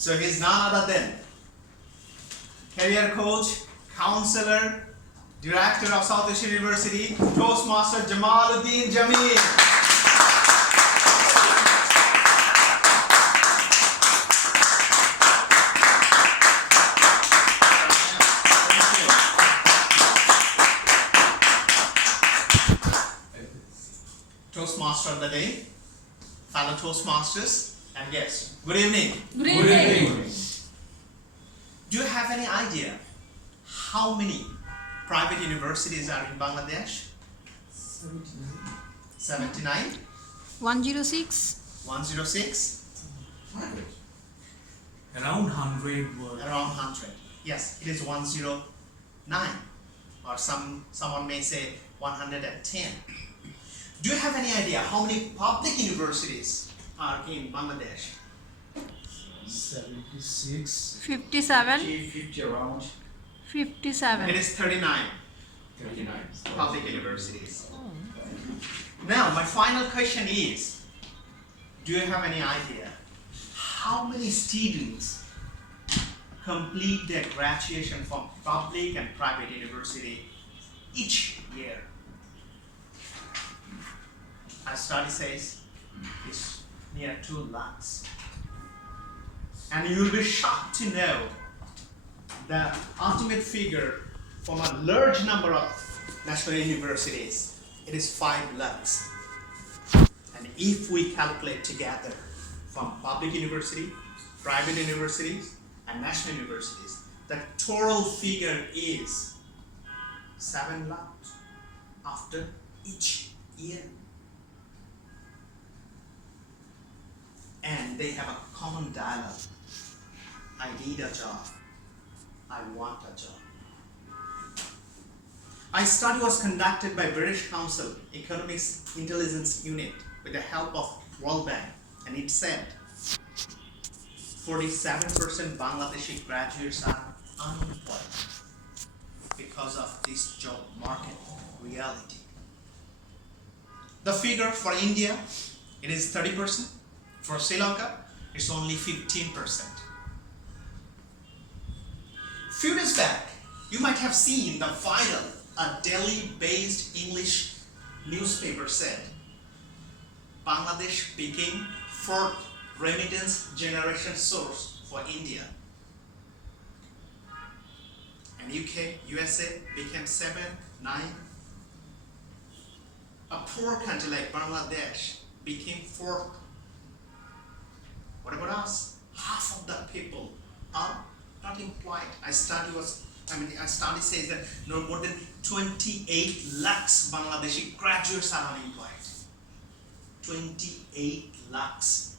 So he is none other than career coach, counselor, director of South Asian University, Toastmaster Jamal Uddin Jamy. Toastmaster of the day, fellow Toastmasters and guests. Good evening. Good evening. Do you have any idea how many private universities are in Bangladesh? 79. 106. 106. Around 100 were. Around 100. Yes, it is 109. Or someone may say 110. Do you have any idea how many public universities are in Bangladesh? 76. 57. 50 around. 57. It is 39 public universities. Now, my final question is, do you have any idea how many students complete their graduation from public and private university each year? As study says, it's near 2 lakhs. And you will be shocked to know the ultimate figure from a large number of national universities. It is 5 lakhs. And if we calculate together from public university, private universities, and national universities, the total figure is 7 lakhs after each year. And they have a common dialogue. I need a job. I want a job. A study was conducted by British Council Economics Intelligence Unit with the help of World Bank, and it said 47% Bangladeshi graduates are unemployed because of this job market reality. The figure for India, it is 30%. For Sri Lanka, it's only 15%. Few days back, you might have seen the viral, a Delhi-based English newspaper said, Bangladesh became 4th remittance generation source for India. And UK, USA became 7, 9. A poor country like Bangladesh became 4th. What about us? Half of the people are not employed. A study says that no more than 28 lakhs Bangladeshi graduates are unemployed. 28 lakhs.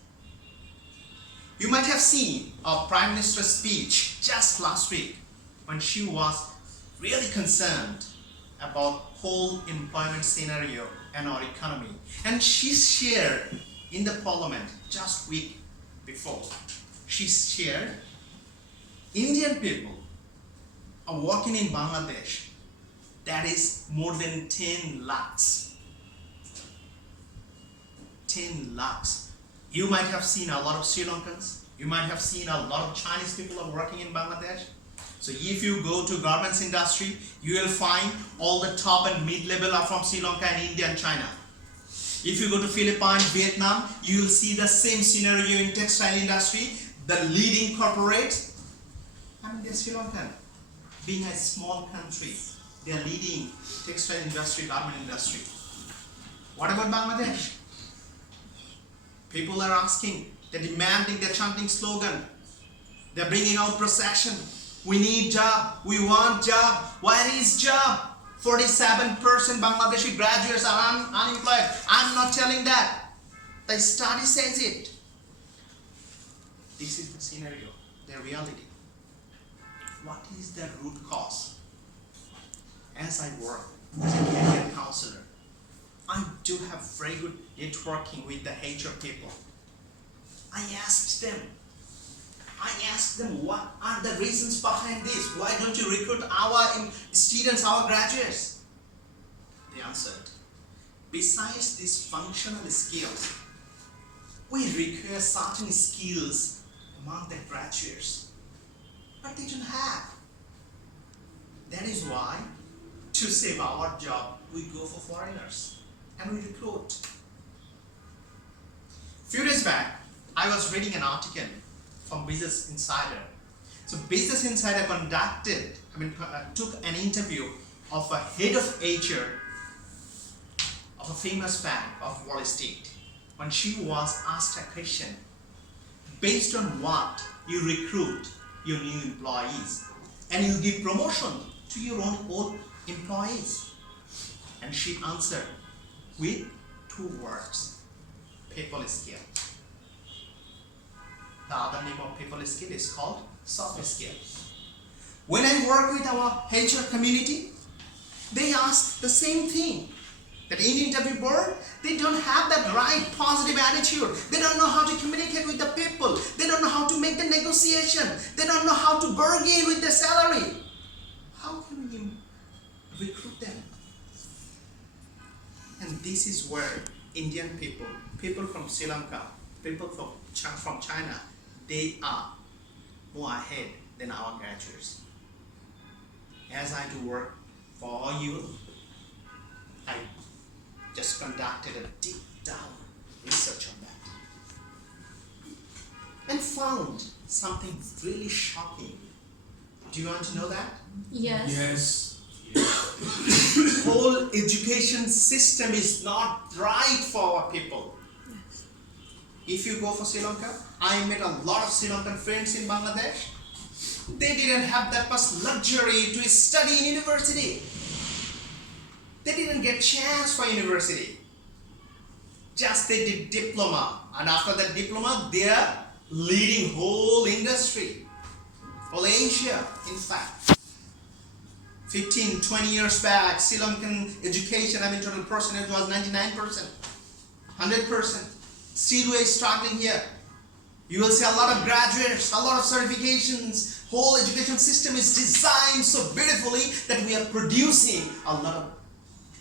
You might have seen our Prime Minister's speech just last week when she was really concerned about whole employment scenario and our economy. And she shared in the parliament just week before, she shared Indian people are working in Bangladesh, that is more than 10 lakhs. 10 lakhs. You might have seen a lot of Sri Lankans, you might have seen a lot of Chinese people are working in Bangladesh. So if you go to garments industry, you will find all the top and mid-level are from Sri Lanka and India and China. If you go to Philippines, Vietnam, you will see the same scenario in textile industry. The leading corporates, they're Sri Lankan. Being a small country, they are leading textile industry, garment industry. What about Bangladesh? People are asking, they're demanding, they're chanting slogan. They're bringing out procession. We need job, we want job. Where is job? 47% Bangladeshi graduates are unemployed. I'm not telling that. The study says it. This is the scenario, the reality. What is the root cause? As I work as a career counselor, I do have very good networking with the HR people. I asked them, what are the reasons behind this? Why don't you recruit our students, our graduates? They answered, besides these functional skills, we require certain skills among the graduates, but they don't have. That is why, to save our job, we go for foreigners and we recruit. Few days back, I was reading an article from Business Insider. So Business Insider took an interview of a head of HR of a famous bank of Wall Street. When she was asked a question, based on what you recruit your new employees and you give promotion to your own old employees, and she answered with 2 words: people skill. The other name of people skill is called soft skill. When I work with our HR community, they ask the same thing. That in interview board, they don't have that right positive attitude. They don't know how to communicate with the people. They don't know how to make the negotiation. They don't know how to bargain with the salary. How can we recruit them? And this is where Indian people from Sri Lanka, people from China, they are more ahead than our graduates. As I do work for you, I just conducted a deep down research on that and found something really shocking. Do you want to know that? Yes. Yes. Whole education system is not right for our people. If you go for Sri Lanka, I met a lot of Sri Lankan friends in Bangladesh. They didn't have that much luxury to study in university. They didn't get chance for university. Just they did diploma, and after that diploma, they are leading whole industry, whole Asia, in fact. 15, 20 years back, Sri Lankan education, total percentage was 99%, 100%. Still we are struggling here. You will see a lot of graduates, a lot of certifications. Whole education system is designed so beautifully that we are producing a lot of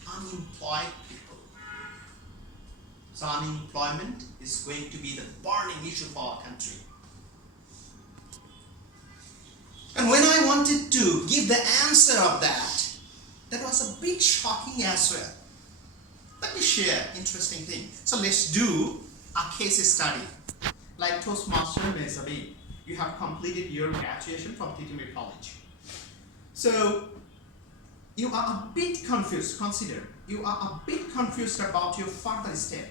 unemployed people. So unemployment is going to be the burning issue for our country. And when I wanted to give the answer of that was a bit shocking as well. Let me share interesting thing. So let's do a case study. Like Toastmaster Mesabi, you have completed your graduation from Titimir College. So you are a bit confused. Consider, you are a bit confused about your further step.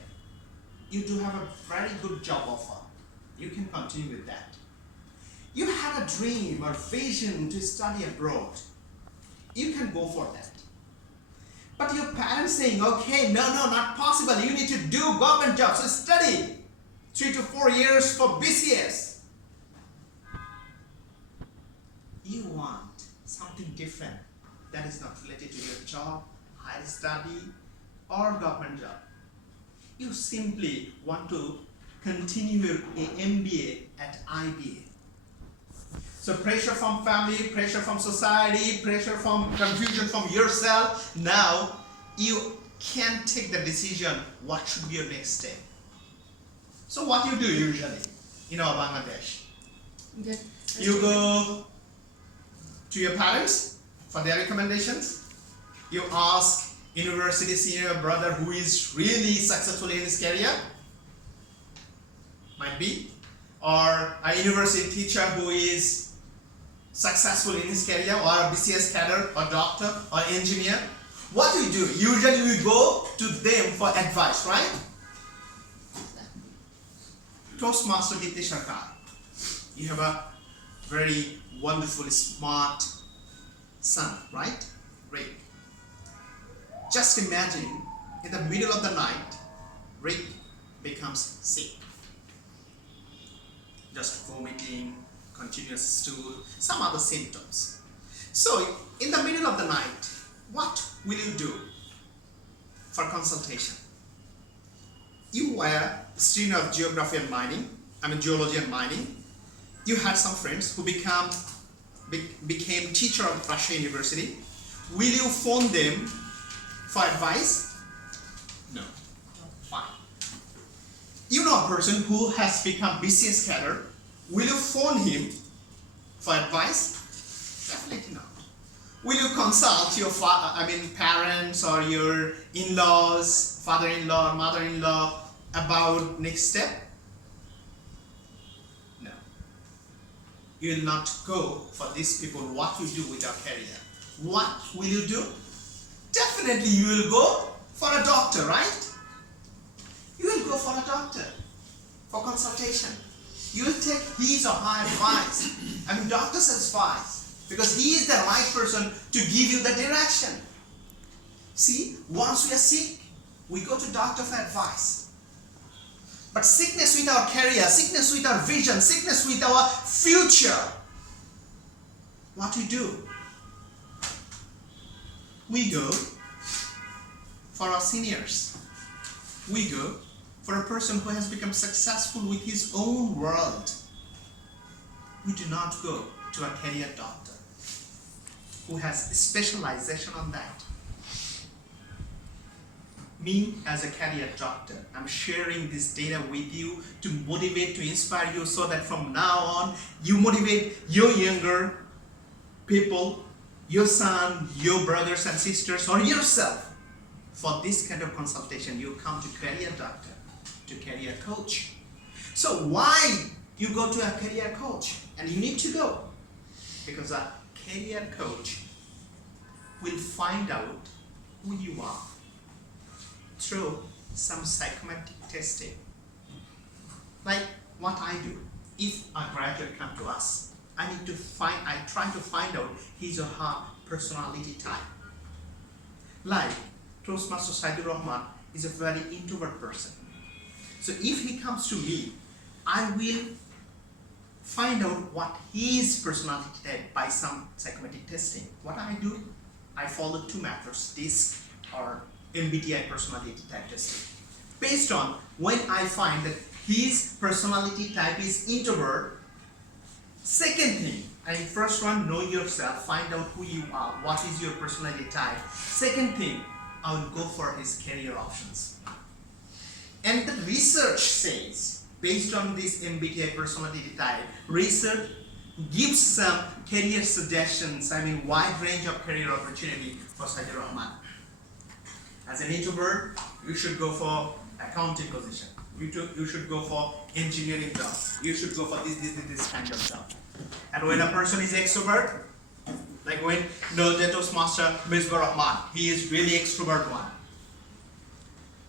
You do have a very good job offer. You can continue with that. You had a dream or vision to study abroad. You can go for that. But your parents saying, okay, no, not possible. You need to do government job. So study 3 to 4 years for BCS. You want something different that is not related to your job, higher study, or government job. You simply want to continue your MBA at IBA. So pressure from family, pressure from society, pressure from confusion from yourself. Now you can take the decision what should be your next step. So what you do usually in our Bangladesh? You go to your parents for their recommendations. You ask university senior brother who is really successful in his career, might be, or a university teacher who is successful in his career, or a BCS cadre, or doctor, or engineer. What we do? Usually we go to them for advice, right? Toastmaster Giti Sarkar, you have a very wonderful, smart son, right? Great. Just imagine, in the middle of the night, Rick becomes sick. Just vomiting, continuous stool, some other symptoms. So, in the middle of the night, what will you do for consultation? You were a student of geography and mining, geology and mining. You had some friends who became teacher of Russia University. Will you phone them for advice? No. Fine. You know a person who has become BCS cadre Will you phone him for advice? Definitely not. Will you consult your parents or your in-laws, father-in-law or mother-in-law about next step? No. You will not go for these people what you do with your career. What will you do? Definitely you will go for a doctor, right? You will go for a doctor for consultation. You will take his or her advice. Doctor's advice, because he is the right person to give you the direction. See, once we are sick, we go to doctor for advice. But sickness with our career, sickness with our vision, sickness with our future, what we do? We go for our seniors. We go for a person who has become successful with his own world. We do not go to a career doctor who has specialization on that. Me as a career doctor, I'm sharing this data with you to motivate, to inspire you, so that from now on you motivate your younger people, your son, your brothers and sisters, or yourself. For this kind of consultation, you come to career doctor, to career coach. So why you go to a career coach? And you need to go because a career coach will find out who you are through some psychometric testing. Like what I do. If a graduate comes to us, I try to find out his or her personality type. Like Toastmaster Saidur Rahman is a very introvert person. So if he comes to me, I will find out what his personality type by some psychometric testing. What I do, I follow two methods, DISC or MBTI personality type testing. Based on when I find that his personality type is introvert, second thing, first one, know yourself, find out who you are, what is your personality type. Second thing, I will go for his career options. And the research says, based on this MBTI personality type, research gives some career suggestions, wide range of career opportunity for Saidur Rahman. As an introvert, you should go for accounting position. You should go for engineering job. You should go for this kind of job. And when a person is extrovert, like when the Toastmaster Misbah Rahman, he is really extrovert one.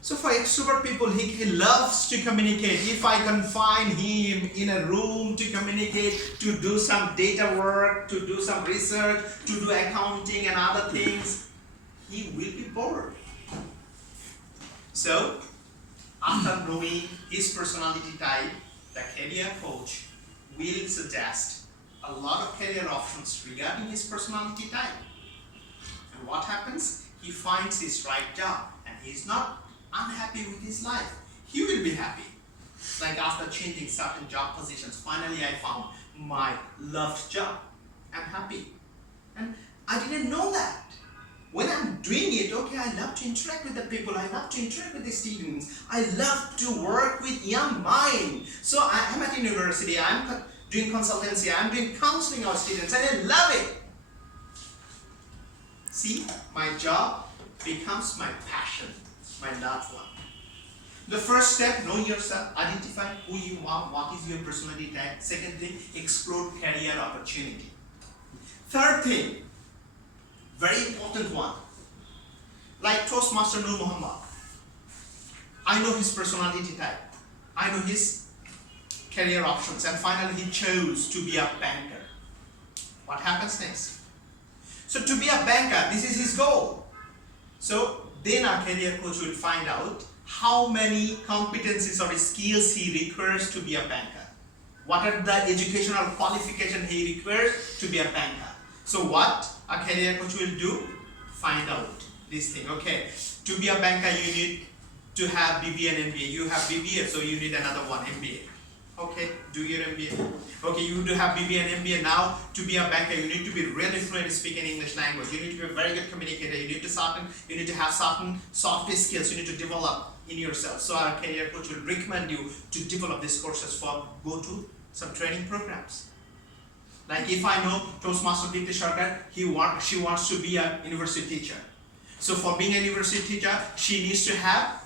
So for extrovert people, he loves to communicate. If I confine him in a room to communicate, to do some data work, to do some research, to do accounting and other things, he will be bored. So after knowing his personality type, the career coach will suggest a lot of career options regarding his personality type. And what happens? He finds his right job and he is not unhappy with his life. He will be happy. Like after changing certain job positions, finally I found my loved job. I'm happy. And I didn't know that. When I'm doing it, okay, I love to interact with the people, I love to interact with the students, I love to work with young minds. So I'm at university, I'm doing consultancy, I'm doing counseling of students, and I love it. See, my job becomes my passion, my loved one. The first step, know yourself, identify who you are, what is your personality type. Second thing, explore career opportunity. Third thing, very important one, like Toastmaster Nur Muhammad. I know his personality type. I know his career options, and finally he chose to be a banker. What happens next? So to be a banker, this is his goal. So then our career coach will find out how many competencies or skills he requires to be a banker. What are the educational qualifications he requires to be a banker? So what a career coach will do? Find out this thing. Okay, to be a banker you need to have BBA and MBA. You have BBA, so you need another one, MBA. Okay, do your MBA. Okay, you do have BBA and MBA. Now to be a banker you need to be really fluent in speaking English language. You need to be a very good communicator. You need to have certain soft skills you need to develop in yourself. So our career coach will recommend you to develop these courses for go to some training programs. Like if I know Toastmaster Dipti Sarkar, she wants to be a university teacher. So for being a university teacher, she needs to have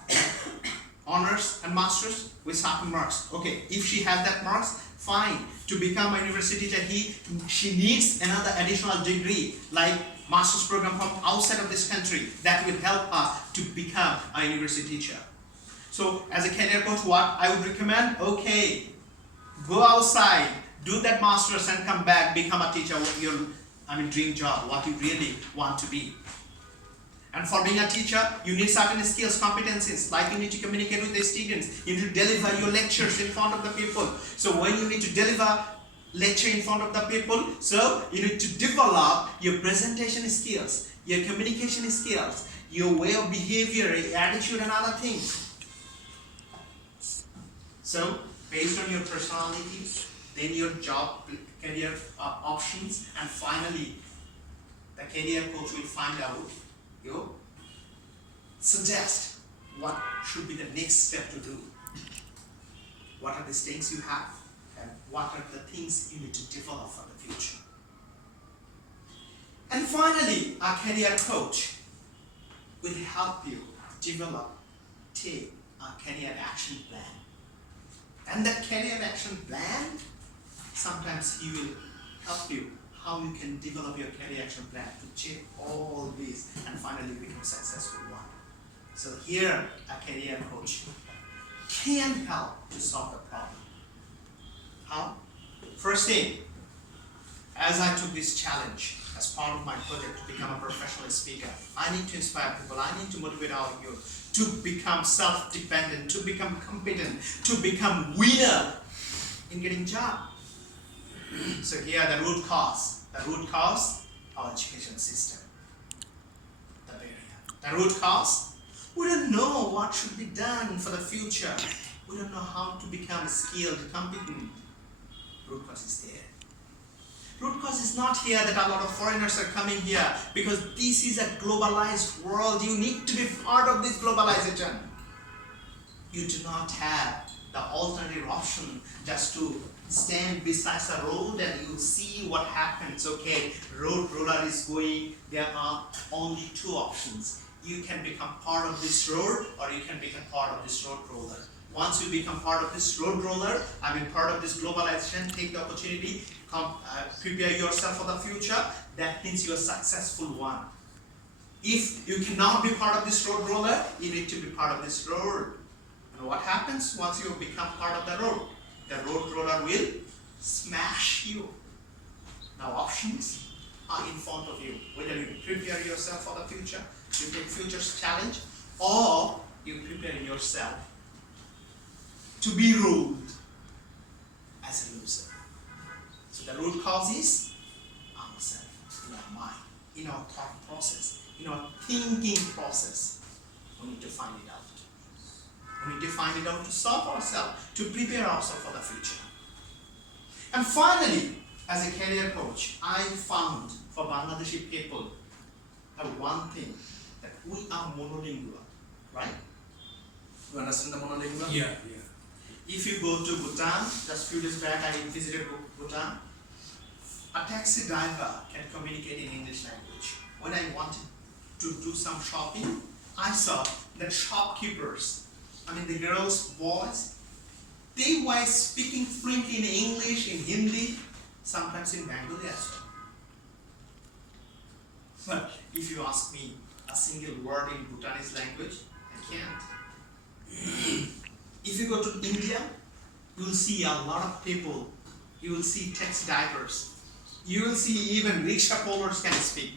honors and masters with certain marks. Okay, if she has that marks, fine. To become a university teacher, she needs another additional degree, like master's program from outside of this country that will help her to become a university teacher. So as a career coach, what I would recommend, okay, go outside, do that master's and come back, become a teacher, your dream job, what you really want to be. And for being a teacher, you need certain skills, competencies, like you need to communicate with the students, you need to deliver your lectures in front of the people. So when you need to deliver lecture in front of the people, so you need to develop your presentation skills, your communication skills, your way of behavior, attitude and other things. So based on your personality, then your job, career options, and finally the career coach will find out, you suggest what should be the next step to do. What are the things you have and what are the things you need to develop for the future. And finally, a career coach will help you take a career action plan. And that career action plan, sometimes he will help you how you can develop your career action plan to check all these and finally become a successful one. So here, a career coach can help to solve the problem. How? First thing, as I took this challenge as part of my project to become a professional speaker, I need to inspire people, I need to motivate our youth to become self-dependent, to become competent, to become winner in getting job. So here the root cause, our education system, the barrier. The root cause, we don't know what should be done for the future. We don't know how to become skilled, competent. Root cause is there. Root cause is not here that a lot of foreigners are coming here because this is a globalized world. You need to be part of this globalization. You do not have the alternative option just to stand beside a road and you see what happens. Okay, road roller is going, there are only two options. You can become part of this road or you can become part of this road roller. Once you become part of this road roller, part of this globalization, take the opportunity, prepare yourself for the future. That means you are a successful one. If you cannot be part of this road roller, you need to be part of this road. And what happens once you become part of the road? The road roller will smash you. Now options are in front of you. Whether you prepare yourself for the future, you take future's challenge, or you prepare yourself to be ruled as a loser. So the root cause is ourselves, in our mind, in our thought process, in our thinking process. We need to find it out. We need to find it out to solve ourselves, to prepare ourselves for the future. And finally, as a career coach, I found for Bangladeshi people the one thing that we are monolingual, right? You understand the monolingual? Yeah. If you go to Bhutan, just few days back I visited Bhutan, a taxi driver can communicate in English language. When I wanted to do some shopping, I saw that shopkeepers, the girls, boys, they were speaking fluently in English, in Hindi, sometimes in Bengali as well. But if you ask me a single word in Bhutanese language, I can't. If you go to India, you will see a lot of people. You will see taxi drivers. You will see even rickshaw pullers can speak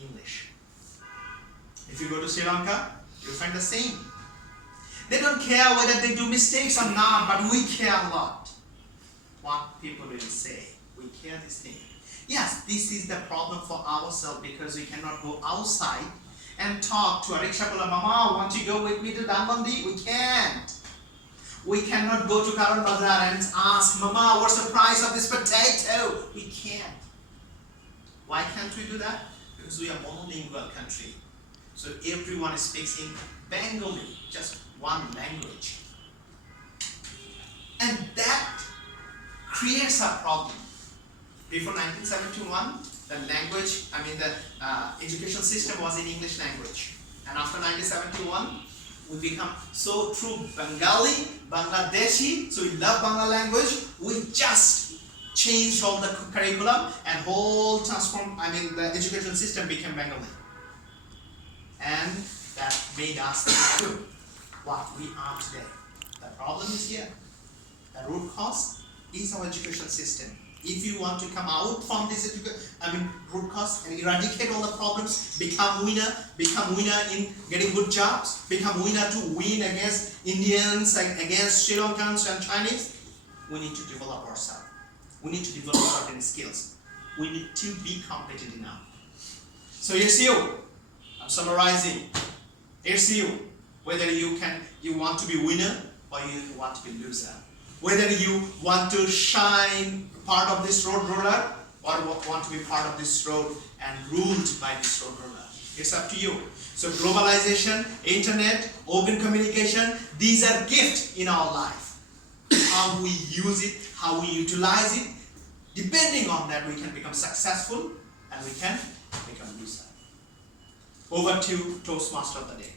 English. If you go to Sri Lanka, you will find the same. They don't care whether they do mistakes or not, but we care a lot what people will say. We care this thing. Yes, this is the problem for ourselves because we cannot go outside and talk to a rickshaw puller. Mama, want to go with me to Dambandi? We can't. We cannot go to Karan Bazar and ask, Mama, what's the price of this potato? We can't. Why can't we do that? Because we are a monolingual country. So everyone speaks in Bengali, just one language. And that creates a problem. Before 1971, the language, the education system was in English language. And after 1971, we become so through Bengali, Bangladeshi, so we love Bangla language, we just changed all the curriculum and whole the education system became Bengali. And that made us become what we are today. The problem is here. The root cause is our education system. If you want to come out from this root cause and eradicate all the problems, become winner in getting good jobs, become winner to win against Indians, against Sri Lankans and Chinese, we need to develop ourselves. We need to develop certain skills. We need to be competitive now. So here's you. I'm summarizing. Here's you. Whether you want to be winner or you want to be loser. Whether you want to shine part of this road roller or want to be part of this road and ruled by this road roller. It's up to you. So globalization, internet, open communication, these are gifts in our life. How we use it, how we utilize it, depending on that we can become successful and we can become loser. Over to Toastmaster of the day.